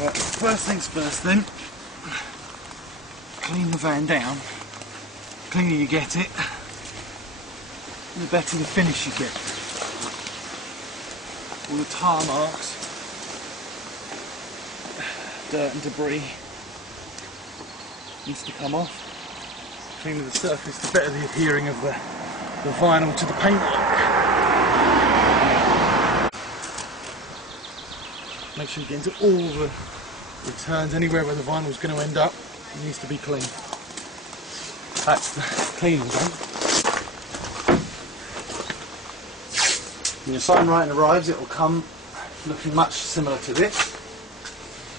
But first things first then, clean the van down. The cleaner you get it, the better the finish you get. All the tar marks, dirt and debris needs to come off. The cleaner the surface, the better the adhering of the vinyl to the paintwork. Make sure you get into all the turns, anywhere where the vinyl is going to end up, it needs to be clean. That's the cleaning done. When your Signwriting arrives, it will come looking much similar to this,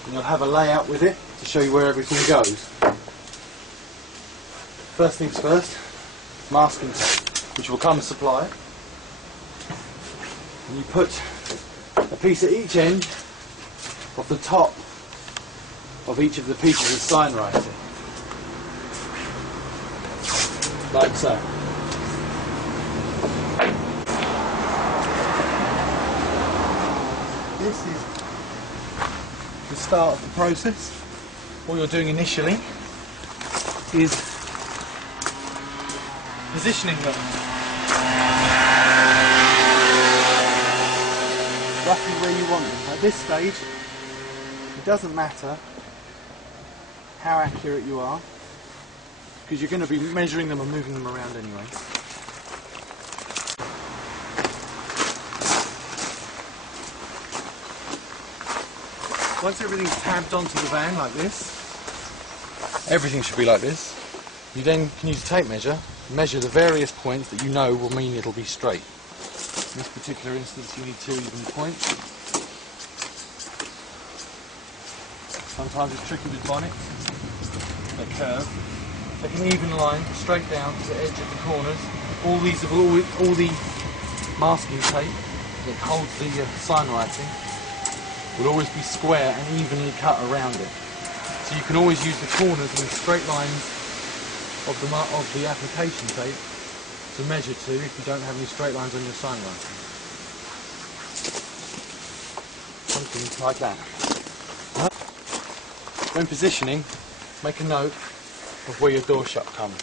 and you'll have a layout with it to show you where everything goes. First things first, masking tape, which will come supplied. And you put a piece at each end of the top of each of the pieces of Signwriting, like so. This is the start of the process. What you're doing initially is positioning them roughly where you want them. At this stage, it doesn't matter how accurate you are, because you're going to be measuring them and moving them around anyway. Once everything's tabbed onto the van like this, everything should be like this, you then can use a tape measure, measure the various points that you know will mean it'll be straight. In this particular instance you need 2 even points. Sometimes it's tricky with bonnets, they curve. Take an even line straight down to the edge of the corners. All the masking tape that holds the Signwriting will always be square and evenly cut around it. So you can always use the corners and the straight lines of the application tape to measure to if you don't have any straight lines on your Signwriting. Something like that. When positioning, make a note of where your door shut comes.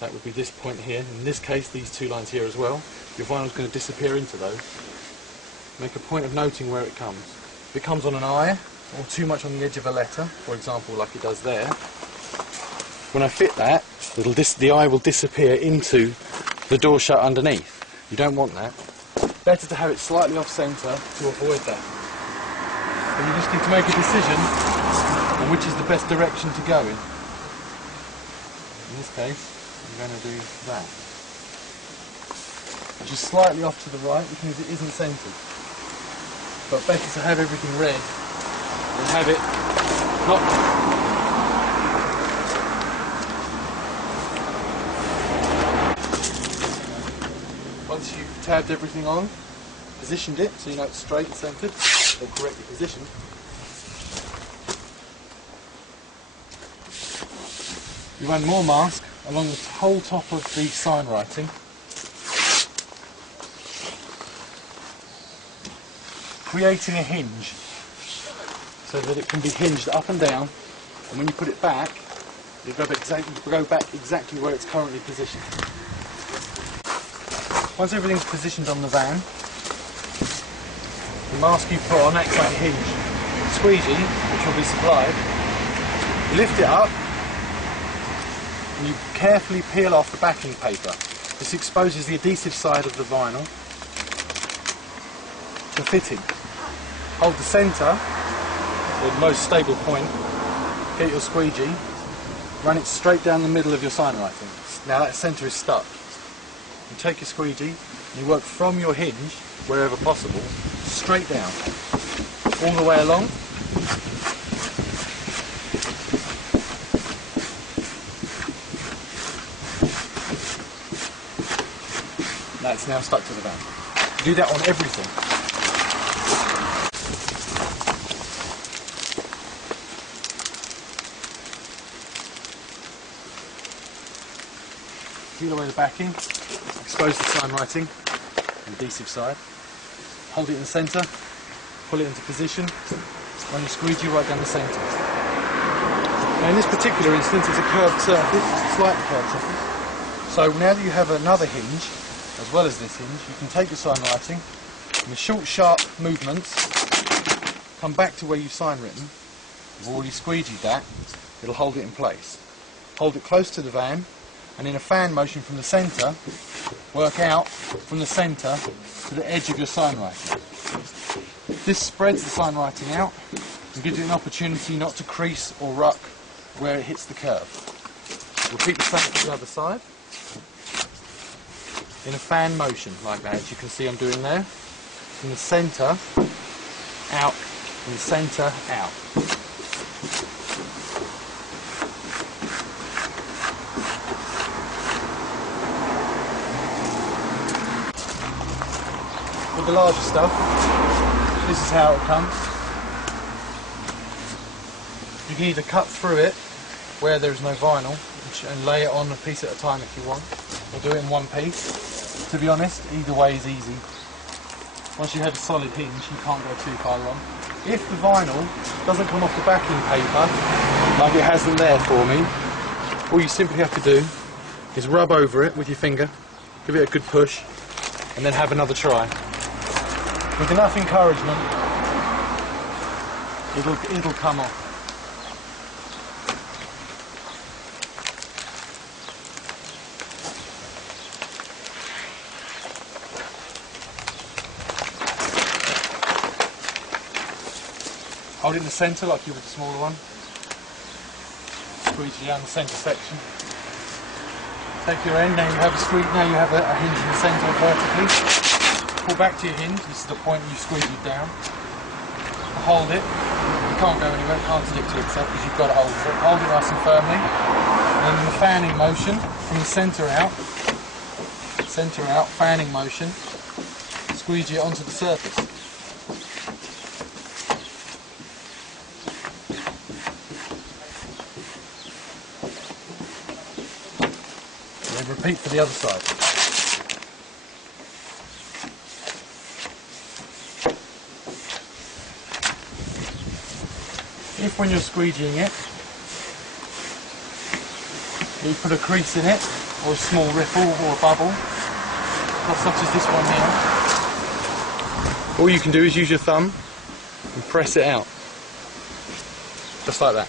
That would be this point here. In this case, these 2 lines here as well. Your vinyl is going to disappear into those. Make a point of noting where it comes. If it comes on an eye, or too much on the edge of a letter, for example, like it does there, when I fit that, the eye will disappear into the door shut underneath. You don't want that. Better to have it slightly off centre to avoid that. But you just need to make a decision on which is the best direction to go in. In this case, I'm going to do that. Which is slightly off to the right, which means it isn't centred. But better to have everything red than have it not. Once you've tabbed everything on, positioned it so you know it's straight and centred, or correctly positioned, you run more mask along the whole top of the Signwriting, creating a hinge so that it can be hinged up and down, and when you put it back, you'll go back exactly where it's currently positioned. Once everything's positioned on the van, the mask you put on acts like a hinge. Squeegee, which will be supplied, lift it up, and you carefully peel off the backing paper. This exposes the adhesive side of the vinyl to fitting. Hold the centre, the most stable point, get your squeegee, run it straight down the middle of your Signwriting. Now that centre is stuck. You take your squeegee and you work from your hinge, wherever possible, straight down, all the way along. That's now stuck to the van. You do that on everything. Peel away the backing, expose the Signwriting, the adhesive side, hold it in the centre, pull it into position, run your squeegee right down the centre. Now in this particular instance it's a curved surface, slightly curved surface. So now that you have another hinge, as well as this hinge, you can take your sign writing and with short sharp movements come back to where you've sign written. You've already squeegeed that, it'll hold it in place. Hold it close to the van and in a fan motion from the centre, work out from the centre to the edge of your sign writing. This spreads the sign writing out and gives you an opportunity not to crease or ruck where it hits the curve. Repeat the same to the other side. In a fan motion like that, as you can see I'm doing there. From the centre out, from the centre out. With the larger stuff, this is how it comes. You can either cut through it where there is no vinyl and lay it on a piece at a time if you want, or do it in one piece. To be honest, either way is easy. Once you have a solid hinge, you can't go too far wrong. If the vinyl doesn't come off the backing paper, like it hasn't there for me, all you simply have to do is rub over it with your finger, give it a good push, and then have another try. With enough encouragement, it'll come off. Hold it in the centre like you would the smaller one. Squeegee down the centre section. Take your end, now you have a hinge in the centre vertically. Pull back to your hinge, this is the point you squeeze it down. Hold it, you can't go anywhere, you can't stick to it because you've got to hold it. Hold it nice and firmly. And then in the fanning motion, from the centre out, fanning motion, squeegee it onto the surface. And then repeat for the other side. If when you're squeegeeing it, you put a crease in it, or a small ripple, or a bubble, such as this one here, all you can do is use your thumb and press it out, just like that.